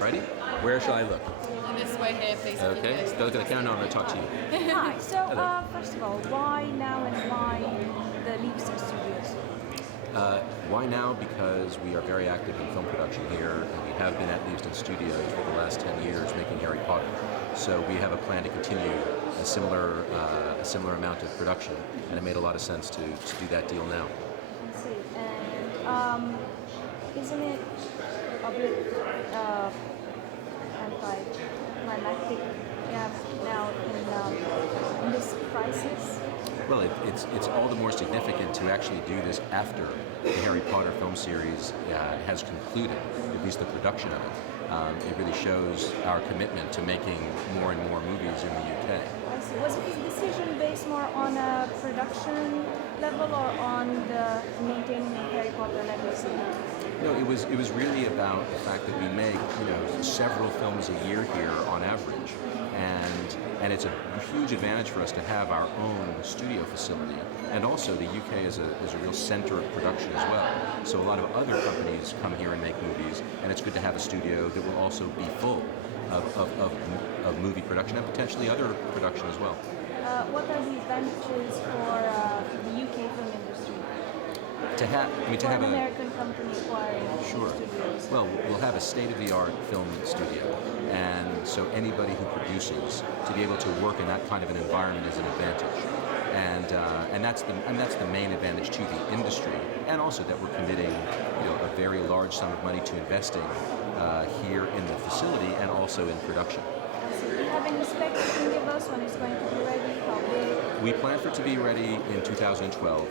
Righty? Where shall I look? This way here, please. Okay, look at the camera, I'm going to talk to you. Hi. So, first of all, why now and why the Leavesden Studios? Why now? Because we are very active in film production here, and we have been at Leavesden Studios for the last 10 years making Harry Potter. So we have a plan to continue a similar amount of production, and it made a lot of sense to do that deal now. I see. And isn't it a bit anticlimactic now in this crisis? Well, it's all the more significant to actually do this after the Harry Potter film series has concluded, at least the production of it. It really shows our commitment to making more and more movies in the UK. I see. Was this decision based more on a production level or on the maintaining the Harry Potter legacy? No, it was really about the fact that we make several films a year here on average, and it's a huge advantage for us to have our own studio facility, and also the UK is a real center of production as well. So a lot of other companies come here and make movies, and it's good to have a studio that will also be full of movie production and potentially other production as well. What are the advantages for the UK film industry? To have an American company acquiring studios. Well, we'll have a state-of-the-art film studio, and so anybody who produces to be able to work in that kind of an environment is an advantage, and that's the main advantage to the industry, and also that we're committing a very large sum of money to investing here in the facility and also in production. Do you have any specs you can give us when it's going to be ready? How big? We plan for it to be ready in 2012.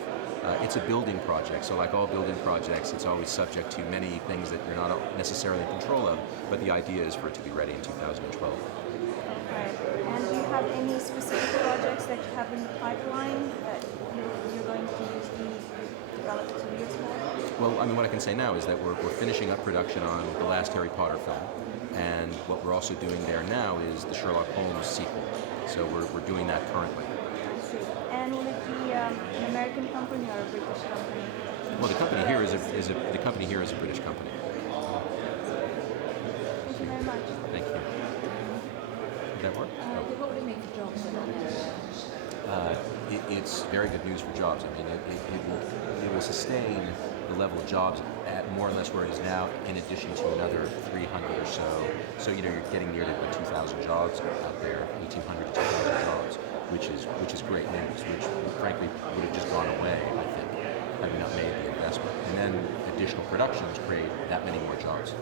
It's a building project, so like all building projects, it's always subject to many things that you're not necessarily in control of, but the idea is for it to be ready in 2012. Okay. And do you have any specific projects that you have in the pipeline that you're going to use the relative studios for? Well, I mean, what I can say now is that we're finishing up production on the last Harry Potter film, and what we're also doing there now is the Sherlock Holmes sequel, so we're doing that currently. And will it be an American company or a British company? Well, the company here is a British company. Thank you very much. Thank you. Did that work? What would it mean for jobs in that area? It's very good news for jobs. I mean, it will sustain the level of jobs at more or less where it is now, in addition to another 300 or so. So you're getting near to 2,000 jobs out there, 1,800 to 2,000 jobs, which is great news. Which frankly would have just gone away, I think, had we not made the investment. And then additional productions create that many more jobs. Is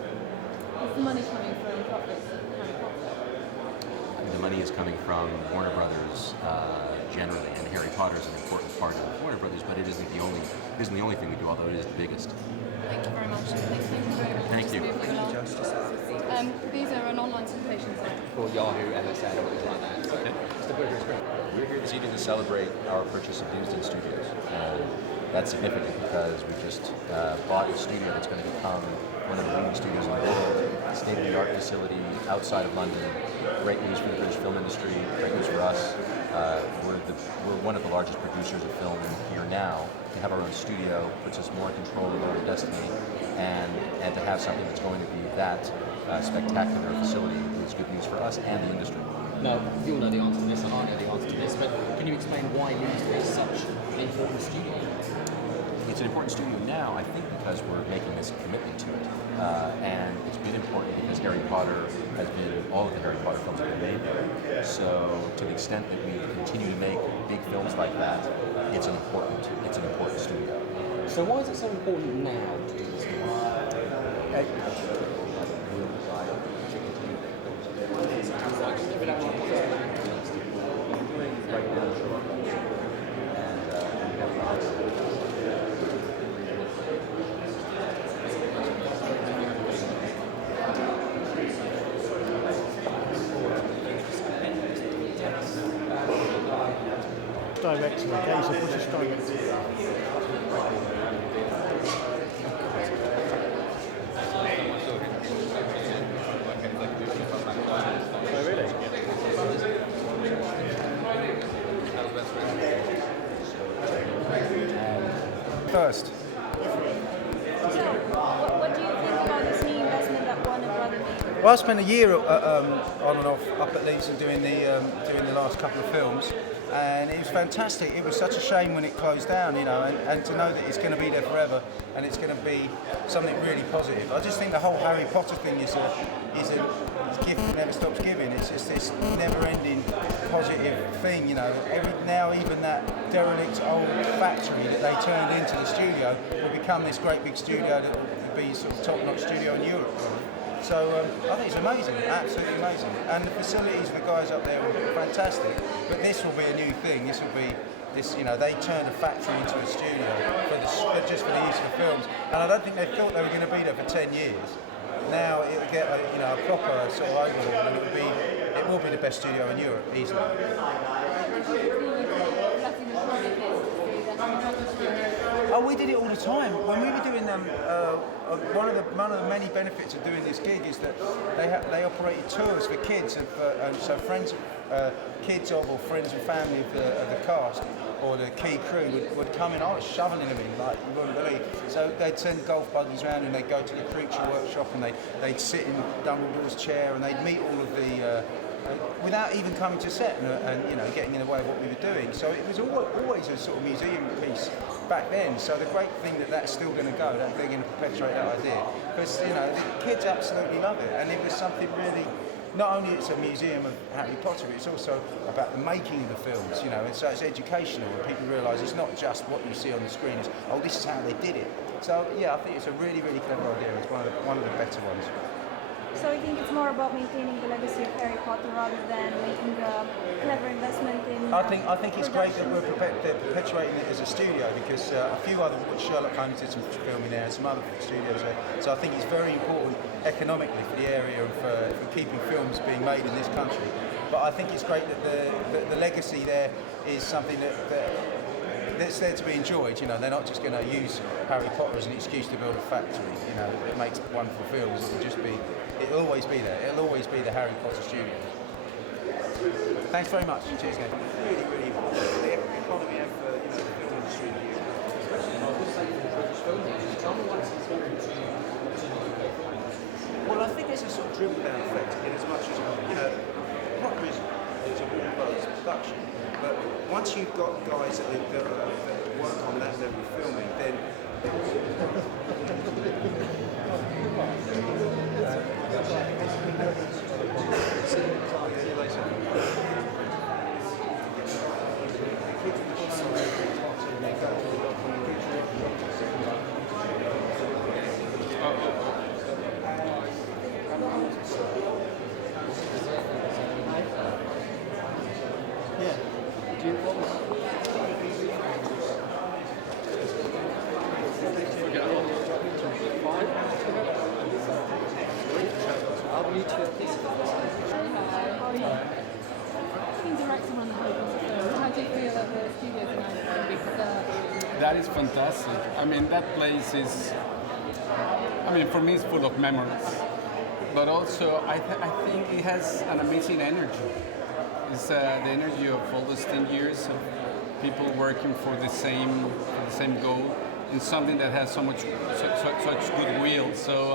the money coming from profits? The money is coming from Warner Brothers generally, and Harry Potter is an important part of Warner Brothers, but it isn't the only thing we do, although it is the biggest. Thank you very much. Thank you. These are an online syndication site. For Yahoo, MSN, or things like that. Okay. It's the Berger experience. We're here this evening to celebrate our purchase of Leavesden Studios. That's significant because we just bought a studio that's going to become one of the leading studios in the world, state-of-the-art facility outside of London. Great news for the British film industry, great news for us. We're one of the largest producers of film here now. To have our own studio puts us more in control of our own destiny, and to have something that's going to be that spectacular facility is good news for us and the industry. Now, you'll know the answer to this, and I know the answer to this, but can you explain why Leavesden is such an important studio? It's an important studio now, I think, because we're making this commitment to it. And it's been important because all of the Harry Potter films have been made there. So to the extent that we continue to make big films like that, it's an important studio. So why is it so important now to do this? Director, okay, he's a British director. Oh, really? First. So, what do you think about this new investment that Warner Brothers Well, I spent a year on and off up at Leavesden doing the last couple of films, and it was fantastic. It was such a shame when it closed down, you know, and to know that it's going to be there forever and it's going to be something really positive. I just think the whole Harry Potter thing is a gift that never stops giving. It's just this never-ending positive thing, you know. Now even that derelict old factory that they turned into the studio will become this great big studio that will be sort of top-notch studio in Europe. So I think it's amazing, absolutely amazing. And the facilities, the guys up there were fantastic. But this will be a new thing. This will be this, you know, they turned a factory into a studio just for the use of the films. And I don't think they thought they were going to be there for 10 years. Now it'll get a, you know, a proper sort of overhaul, and it will be the best studio in Europe easily. Oh, we did it all the time. When we were doing one of the many benefits of doing this gig is that they operated tours for kids, and so friends, kids of or friends and family of the cast or the key crew would come in. I was shoveling them in like you wouldn't believe. So they'd send golf buggies around and they'd go to the creature workshop and they'd sit in Dumbledore's chair and they'd meet all of the. Without even coming to set and you know getting in the way of what we were doing. So it was always a sort of museum piece back then. So the great thing that's still going to go, that they're going to perpetuate that idea, because you know the kids absolutely love it, and it was something really. Not only it's a museum of Harry Potter, it's also about the making of the films, you know, and so it's educational, and people realise it's not just what you see on the screen, it's, oh, this is how they did it. So yeah, I think it's a really, really clever idea. It's one of the better ones. So I think it's more about maintaining the legacy of Harry Potter rather than making a clever investment in. I think it's great that they're perpetuating it as a studio, because a few other Sherlock Holmes did some filming there, and some other studios there. So I think it's very important economically for the area and for keeping films being made in this country. But I think it's great that the legacy there is something that's there to be enjoyed. You know, they're not just going to use Harry Potter as an excuse to build a factory. You know, that makes wonderful films. It'll always be there. It'll always be the Harry Potter studio. Thanks very much. Cheers, guys. Really, really important. The economy of the film industry here. Well, I think there's a sort of dribble down effect in as much as Potter is a Warner Brothers production. But once you've got guys that work on that level of filming, then That is fantastic. I mean, that place is, for me, it's full of memories. But also, I think it has an amazing energy. It's the energy of all those 10 years of people working for the same goal, in something that has such goodwill. So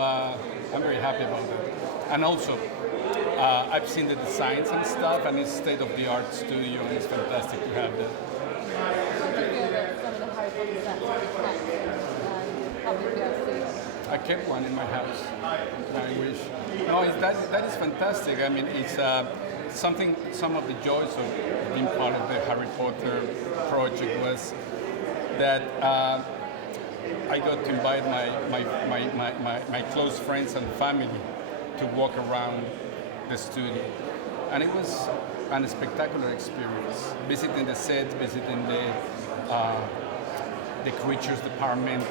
I'm very happy about that. And also, I've seen the designs and stuff, and it's state-of-the-art studio, and it's fantastic to have that. I kept one in my house. I wish. No, that is fantastic. I mean, it's something. Some of the joys of being part of the Harry Potter project was that I got to invite my close friends and family to walk around the studio, and it was a spectacular experience. Visiting the set, visiting the creatures department.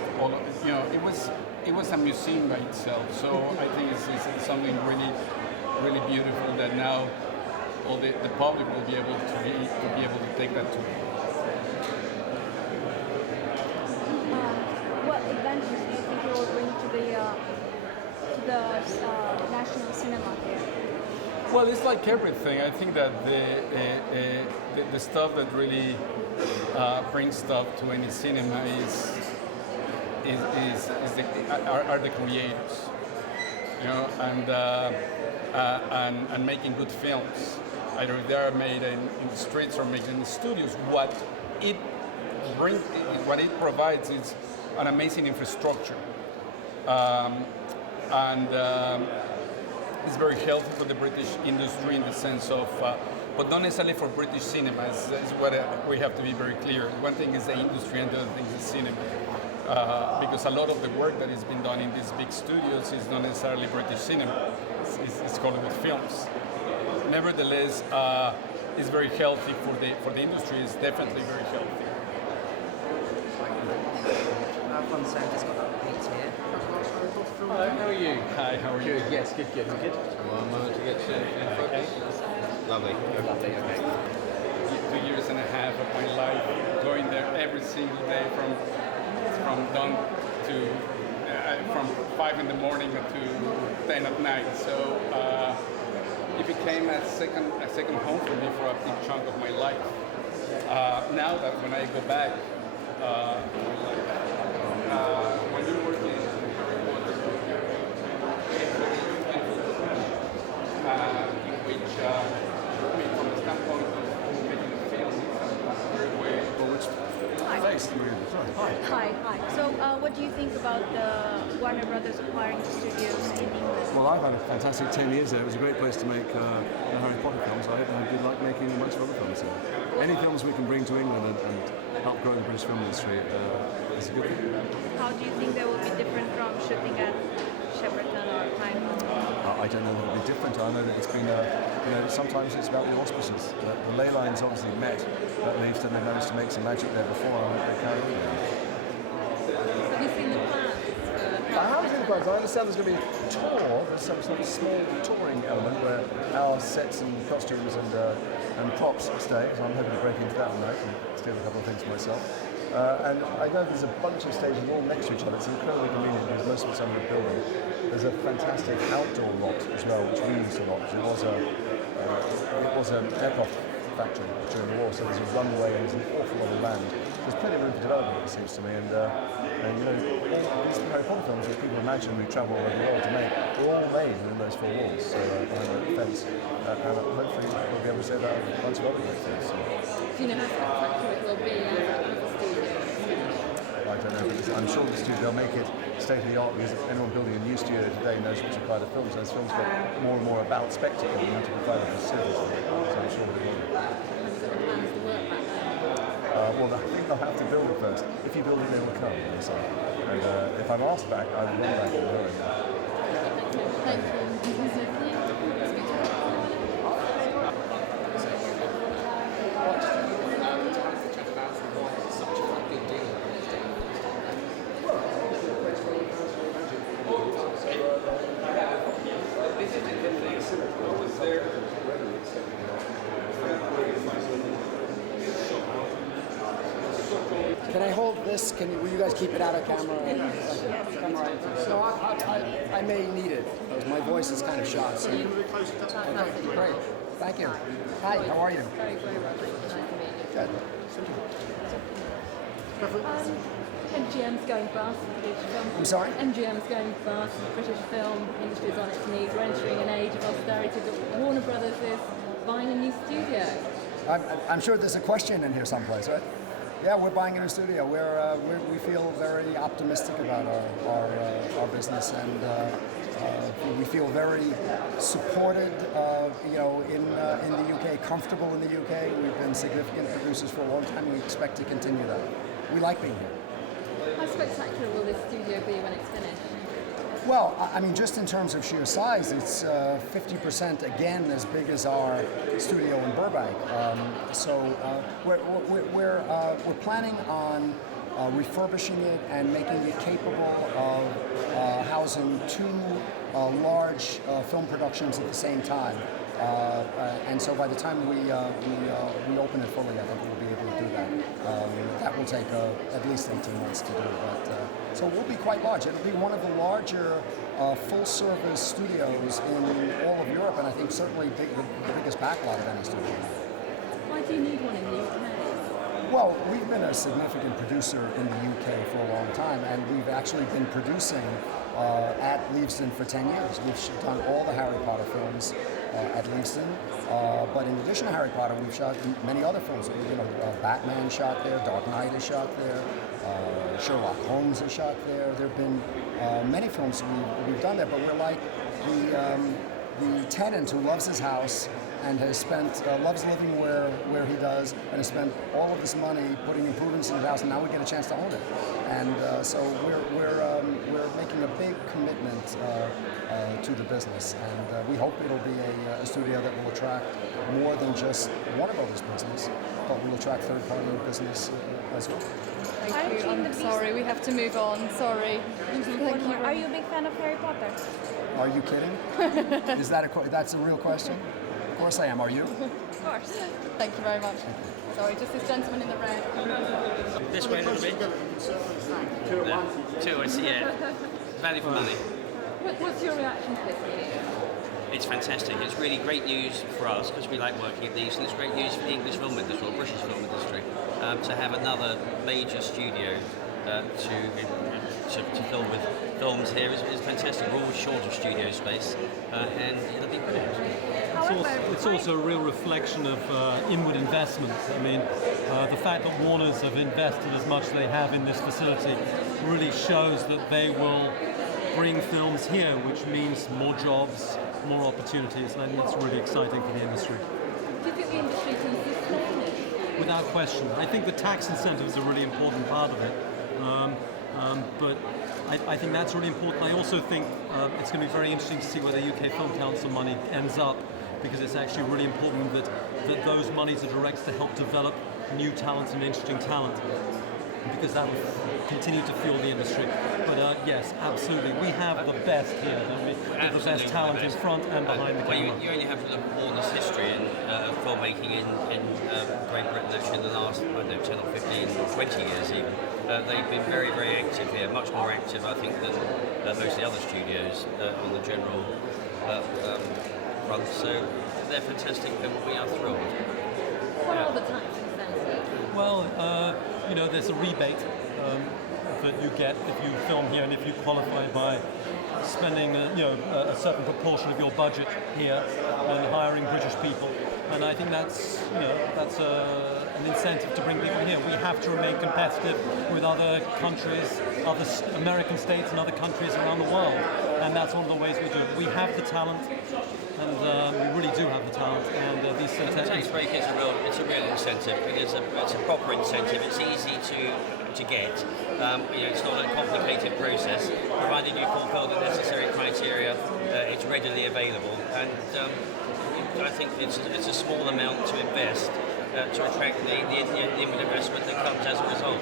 It was a museum by itself. So I think it's something really, really beautiful that now all the public will be able to take that to. What advantages do you think it will bring to the national cinema here? Well, it's like everything. I think that the stuff that really brings stuff to any cinema are the creators. you know, and making good films. Either they are made in the streets or made in the studios. What it provides is an amazing infrastructure, and it's very healthy for the British industry in the sense of, but not necessarily for British cinema. Is what we have to be very clear. One thing is the industry, and the other thing is cinema. Because a lot of the work that has been done in these big studios is not necessarily British cinema. It's Hollywood films. Nevertheless, it's very healthy for the industry. It's definitely very healthy. Alfonso just got up Pete's here. Hello, how are you? Hi, how are you? Good, yes, good. One moment to get you in focus. Lovely. Lovely, okay. 2 years and a half of my life going there every single day from dawn to from 5 in the morning to 10 at night. So it became a second home for me for a big chunk of my life. Now that when I go back, when you're working in which, I mean, from the standpoint of making a film, it's a very way. Hi. So, what do you think about the Warner Brothers acquiring the studios in England? Well, I've had a fantastic 10 years there. It was a great place to make the Harry Potter films. I hope they'd like making a bunch of other films there. Any films we can bring to England and help grow the British film industry is a good thing. How do you think they will be different from shooting at Shepperton or Tyne? I don't know that it'll be different. I know that it's been, sometimes it's about the auspices. The ley lines obviously met at Leavesden. They managed to make some magic there before. I hope they carry on. Have you seen the plans? I haven't seen the plans. I understand there's going to be a tour. There's some sort of small touring element where our sets and costumes and props stay. So I'm hoping to break into that one and steal a couple of things for myself. And I know there's a bunch of stages all next to each other. It's incredibly convenient because most of it's under a building. There's a fantastic outdoor lot as well, which we use a lot. It was an aircraft factory during the war, so there's a runway and there's an awful lot of land. There's plenty of room for development, it seems to me. And all these Harry Potter films that people imagine we travel all over the world to make, were all made within those four walls, so behind the fence. And hopefully we'll be able to say that a bunch of other great things. So. Do you know how spectacular it will be as a studio? I don't know, but I'm sure the studio, they'll make it state of the art because anyone building a new studio today knows what's required of films. Those films get more and more about spectacle. You need to provide the facilities for it, so I'm sure they will. Have you got the plans to work back there? Well, I think they'll have to build it first. If you build it, they will come, they say. And if I'm asked back, I will run back and do it. Thank you. Can I hold this? Will you guys keep it out of camera? So I may need it. My voice is kind of shot. So. Okay, great. Thank you. Hi, how are you? Very, very well. Nice to meet you. Good. MGM's going fast. The British film. I'm sorry? MGM's going fast. The British film industry is on its knees. We're entering an age of austerity. But Warner Brothers is buying a new studio. I'm sure there's a question in here someplace, right? Yeah, we're buying a new studio. We feel very optimistic about our business, and we feel very supported. In the UK, comfortable in the UK. We've been significant producers for a long time. We expect to continue that. We like being here. How spectacular will this studio be when it's finished? Well, I mean, just in terms of sheer size, it's 50% again as big as our studio in Burbank. We're planning on refurbishing it and making it capable of housing two large film productions at the same time. And so by the time we open it fully, I think we'll be able to do that. That will take at least 18 months to do. So we'll be quite large. It'll be one of the larger full-service studios in all of Europe, and I think certainly the biggest backlot of any studio. Why do you need one in the UK? Well, we've been a significant producer in the UK for a long time, and we've actually been producing at Leavesden for 10 years. We've done all the Harry Potter films at Leavesden, but in addition to Harry Potter, we've shot many other films. You know, Batman shot there, Dark Knight is shot there, Sherlock Holmes is shot there. There have been many films we've done there, but we're like the tenant who loves his house and has spent, loves living where he does, and has spent all of this money putting improvements in his house, and now we get a chance to own it. And so we're making a big commitment to the business, and we hope it'll be a studio that will attract more than just Warner Brothers business, but will attract third-party business as well. Thank you. I'm sorry, we have to move on. Sorry. Thank you. Are you a big fan of Harry Potter? Are you kidding? Is that that's a real question? Of course I am. Are you? Of course. Thank you very much. Sorry, just this gentleman in the red. This way a little bit. Two, I see, yeah. Value for money. What's your reaction to this meeting? It's fantastic. It's really great news for us because we like working at these, and it's great news for the English film industry or British film industry to have another major studio to film with films here is fantastic. We're always short of studio space, and it'll be good. It's also a real reflection of inward investment. I mean, the fact that Warners have invested as much as they have in this facility really shows that they will bring films here, which means more jobs, more opportunities, and I think it's really exciting for the industry. Do you think the industry can sustain it? Without question. I think the tax incentive is a really important part of it, but I think that's really important. I also think it's going to be very interesting to see where the UK Film Council money ends up, because it's actually really important that those monies are directed to help develop new talent and interesting talent, because that will continue to fuel the industry. But yes, absolutely, we have the best here, don't we? The best talent in front and behind the camera. You only have to look at Warner's history in filmmaking in Great Britain, actually in the last, 10 or 15 or 20 years even. They've been very, very active here, much more active, I think, than most of the other studios on the general front. So they're fantastic, and we are thrilled. What are the tax incentives? Well, there's a rebate that you get if you film here, and if you qualify by spending a certain proportion of your budget here and hiring British people. And I think that's an incentive to bring people here. We have to remain competitive with other countries, other American states and other countries around the world, and that's one of the ways we do it. We have the talent, and we really do have the talent, and these The tax break is a real incentive. It's a proper incentive. It's easy to get. It's not a complicated process. Provided you fulfil the necessary criteria, it's readily available, and I think it's a small amount to invest to attract the investment that comes as a result.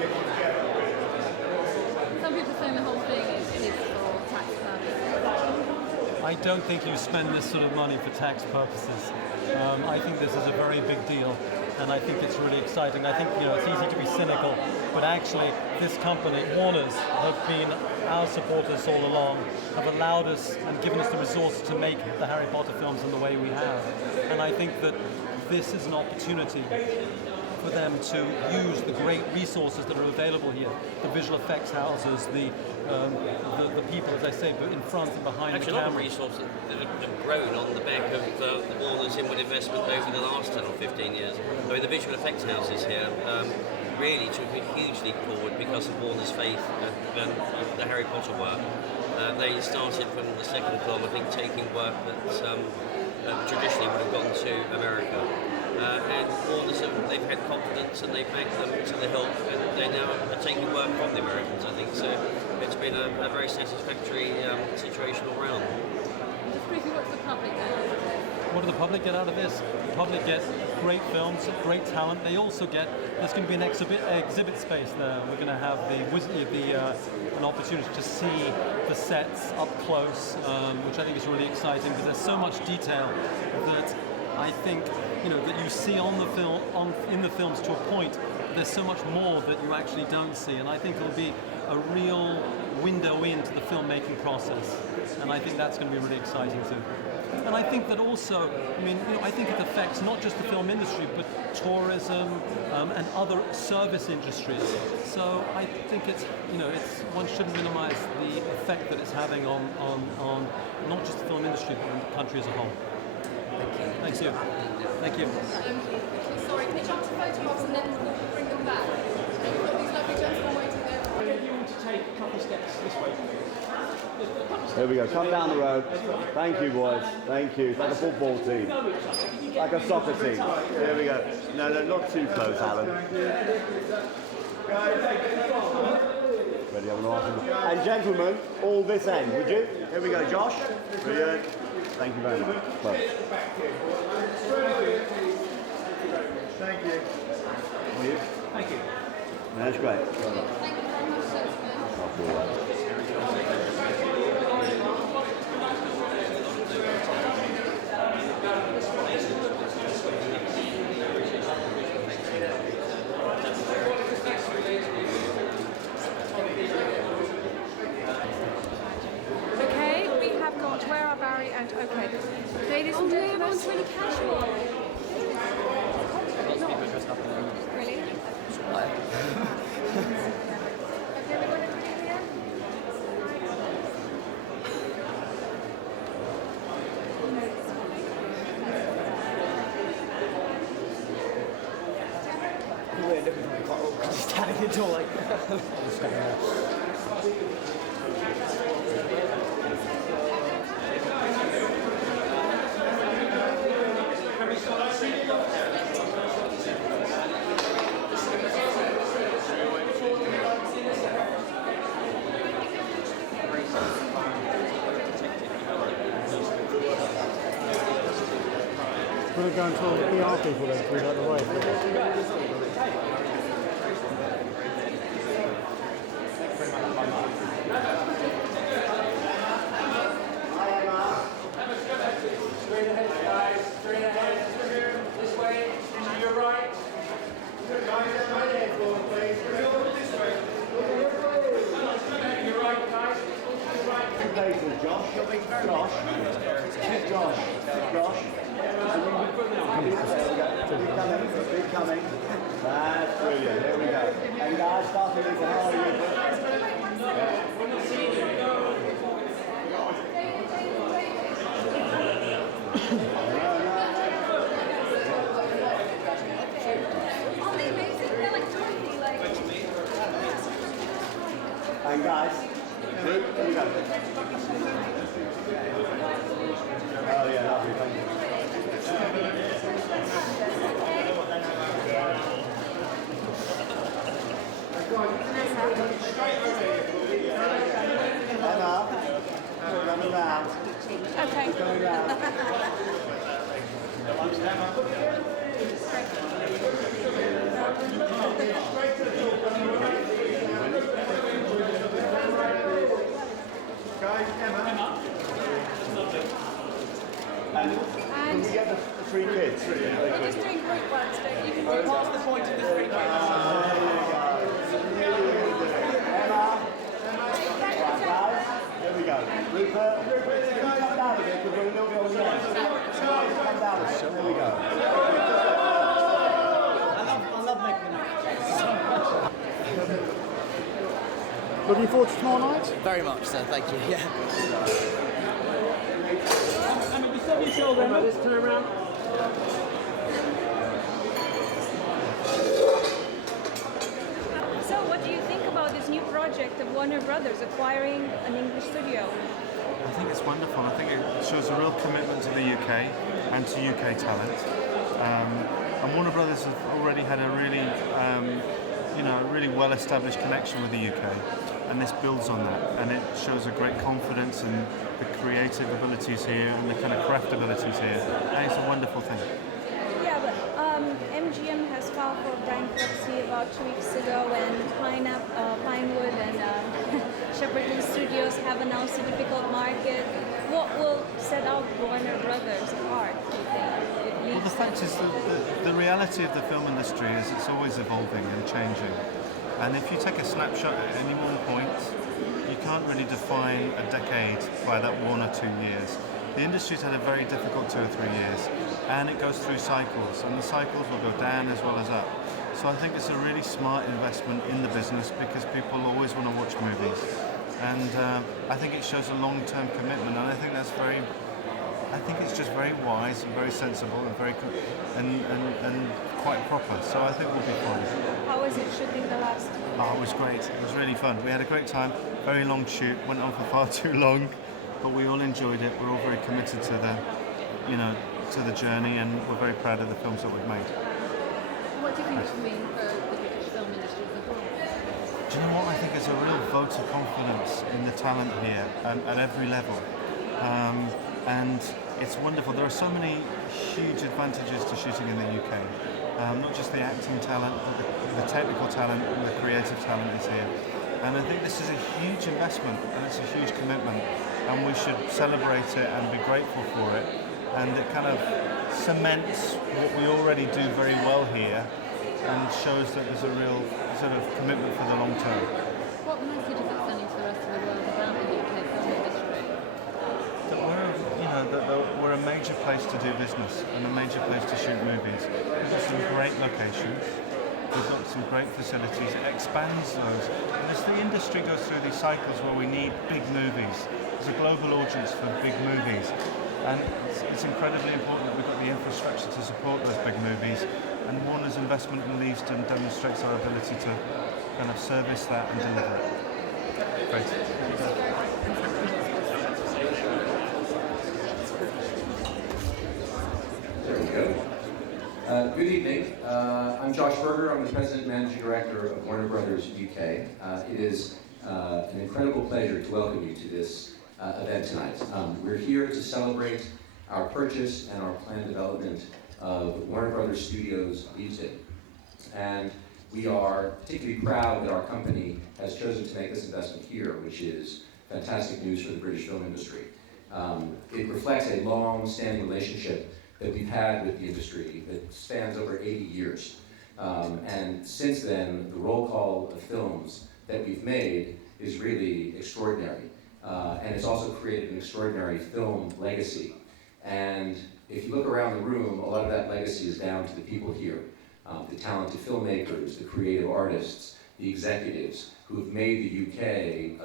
Some people say the whole thing is for tax purposes. I don't think you spend this sort of money for tax purposes. I think this is a very big deal, and I think it's really exciting. I think it's easy to be cynical, but actually this company, Warners, have been our supporters all along, have allowed us and given us the resources to make the Harry Potter films in the way we have. And I think that this is an opportunity for them to use the great resources that are available here, the visual effects houses, the people, as I say, in front and behind Actually, the camera. a lot of resources that have grown on the back of the Warner's inward investment over the last 10 or 15 years. I mean, the visual effects houses here really took a huge leap forward because of Warner's faith in the Harry Potter work. They started from the second film, I think, taking work that traditionally would have gone to America. And Warner's, they've had confidence and they've backed them to the hilt, and they now are taking work from the Americans, I think. So it's been a very satisfactory situation all round. Just briefly, what's the public get out of this? What do the public get out of this? The public gets great films, great talent. They also get, there's going to be an exhibit space there. We're going to have an opportunity to see the sets up close, which I think is really exciting because there's so much detail that I think that you see on the film, in the films to a point. There's so much more that you actually don't see, and I think it'll be a real window into the filmmaking process, and I think that's going to be really exciting too. And I think that also, I mean, I think it affects not just the film industry, but tourism and other service industries. So I think it's one shouldn't minimize the effect that it's having on not just the film industry, but on the country as a whole. Thank you. Thank you. Sorry, can you jump to photographs and then we'll bring them back? We've got these lovely gentlemen waiting there. I get you all to take a couple of steps this way. Here we go, come down the road. Thank you, boys. Thank you. It's like a football team. Like a soccer team. Here we go. No, not too close, Alan. Ready, I'm going to ask him. And gentlemen, all this end, would you? Here we go, Josh. Brilliant. Thank you very much. Both. Thank you. Thank you. That's great. Well done. Thank you very much, gentlemen. I'll do that. Okay, we have got Where Are Barry and okay. Ladies and gentlemen. Everyone's really casual. Really? Okay, we're going to do it here. We're looking for quite awkward, just standing in the door like just standing there. We're going to go and tell the PR people then to move out the way. Straight ahead, guys. Straight ahead. This way. To your right. Guys, right ahead, forward, please. This way. Your right, guys. Faces, Josh. Josh. Keep coming. That's brilliant. Here we go. And guys, starting with how are you? And guys, here we go. Oh yeah, lovely, thank you. Emma, coming round. Okay. Coming round. Guys, Emma. And can we get the three kids? We're just doing group ones, but you can do What's the point of the three Emma. Right, guys. Here we go. Rupert, come down a bit because we're a little bit on the end. Come down a bit. There we go. I love making that. Looking forward to tomorrow night? Very much so, thank you. Yeah. Stop your shoulder, Emma. Let's turn around. So, what do you think about this new project of Warner Brothers acquiring an English studio? I think it's wonderful. I think it shows a real commitment to the UK and to UK talent. And Warner Brothers have already had a really, really well-established connection with the UK, and this builds on that. And it shows a great confidence in the creative abilities here and the kind of craft abilities here. And it's a wonderful thing. Yeah, but MGM has filed for bankruptcy about 2 weeks ago, and Pinewood and Leavesden Studios have announced a difficult market. What will set out Warner Brothers apart, do you think? Well, the fact is that the reality of the film industry is it's always evolving and changing. And if you take a snapshot at any one point, you can't really define a decade by that 1 or 2 years. the industry's had a very difficult 2 or 3 years, and it goes through cycles, and the cycles will go down as well as up. So I think it's a really smart investment in the business because people always want to watch movies, and I think it shows a long-term commitment, and I think that's very. I think it's just very wise and very sensible and very and quite proper. So I think we'll be fine. How was it shooting the last? Oh, it was great. It was really fun. We had a great time. Very long shoot. Went on for far too long, but we all enjoyed it. We're all very committed to the, to the journey, and we're very proud of the films that we've made. What do you think it will mean for the British film industry as a whole? Do you know what? I think there's a real vote of confidence in the talent here at every level. And it's wonderful. There are so many huge advantages to shooting in the UK. Not just the acting talent, but the technical talent and the creative talent is here. And I think this is a huge investment and it's a huge commitment, and we should celebrate it and be grateful for it. And it kind of cements what we already do very well here and shows that there's a real sort of commitment for the long term. What message is it sending to the rest of the world about the UK film industry? That we're a major place to do business and a major place to shoot movies. We've got some great locations, we've got some great facilities, it expands those. And as the industry goes through these cycles where we need big movies, there's a global audience for big movies, and it's incredibly important that we've got the infrastructure to support those big movies, and Warner's investment in Leavesden demonstrates our ability to kind of service that and deliver it. Great. There we go. Good evening. I'm Josh Berger. I'm the President and Managing Director of Warner Brothers UK. It is an incredible pleasure to welcome you to this event tonight. We're here to celebrate our purchase and our planned development of Warner Brothers Studios Leavesden. And we are particularly proud that our company has chosen to make this investment here, which is fantastic news for the British film industry. It reflects a long-standing relationship that we've had with the industry that spans over 80 years. And since then, the roll call of films that we've made is really extraordinary. And it's also created an extraordinary film legacy. And if you look around the room, a lot of that legacy is down to the people here, the talented filmmakers, the creative artists, the executives who've made the UK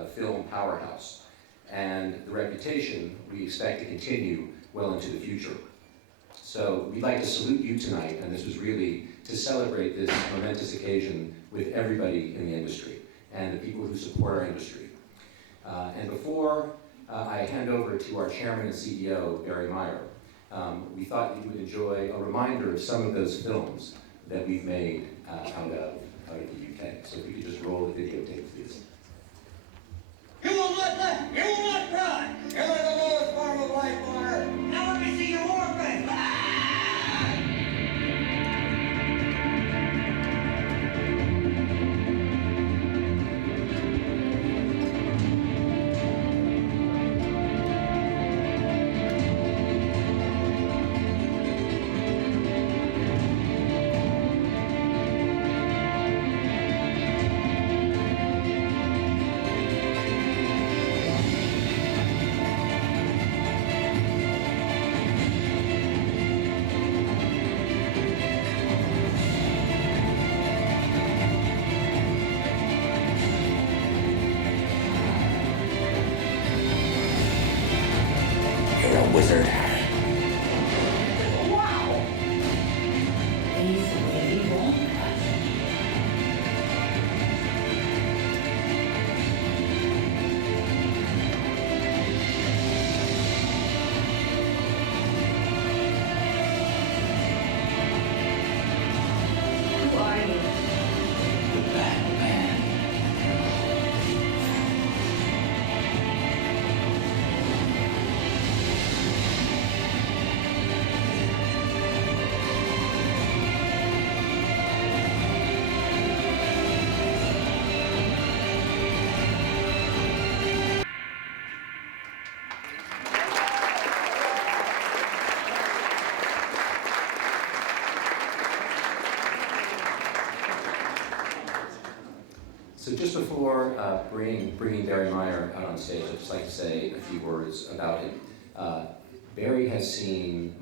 a film powerhouse. And the reputation we expect to continue well into the future. So we'd like to salute you tonight, and this was really to celebrate this momentous occasion with everybody in the industry and the people who support our industry. And before I hand over to our Chairman and CEO, Barry Meyer, we thought you would enjoy a reminder of some of those films that we've made out of the UK. So if we could just roll the videotape, please. You won't let that! You will not cry! You're the lowest form of life on earth! Now let me see your war face! Wizard. Wow! He's really wrong. Who are you? The Batman. So just before bringing Barry Meyer out on stage, I'd just like to say a few words about him. Barry has seen